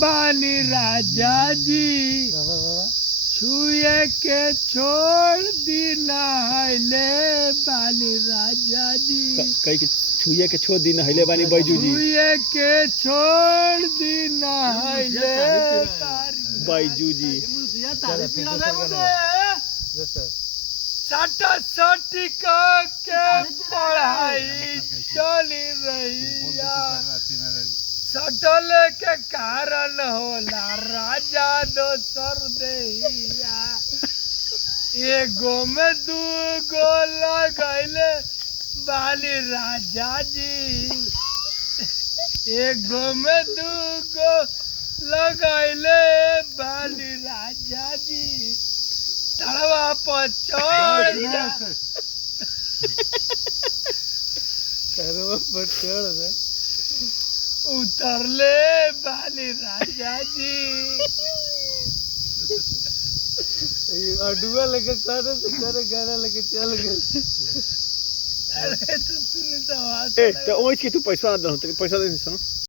बानी राजा जी छुए के छोड़ दी नहले बानी राजा जी कई के छुए के छोड़ दी नहले बानी बैजू जी छुए के छोड़ दी नहले बैजू जी सटा सटी के पढ़ाई चली रही सटल के कारण होला राजा दोसर देहिया एगो में दूगो लगैले बाली राजा जी एगो में दूगो लगैले बाली राजा जी तड़वा पर चढ़ जा तड़वा पर चढ़ जा उतरले बाली राजा जी अडुआ लेके करे गाना लेके चल गए अरे तूने तो ए तो ओइस के तू पैसा ना दे पैसा दे सुनो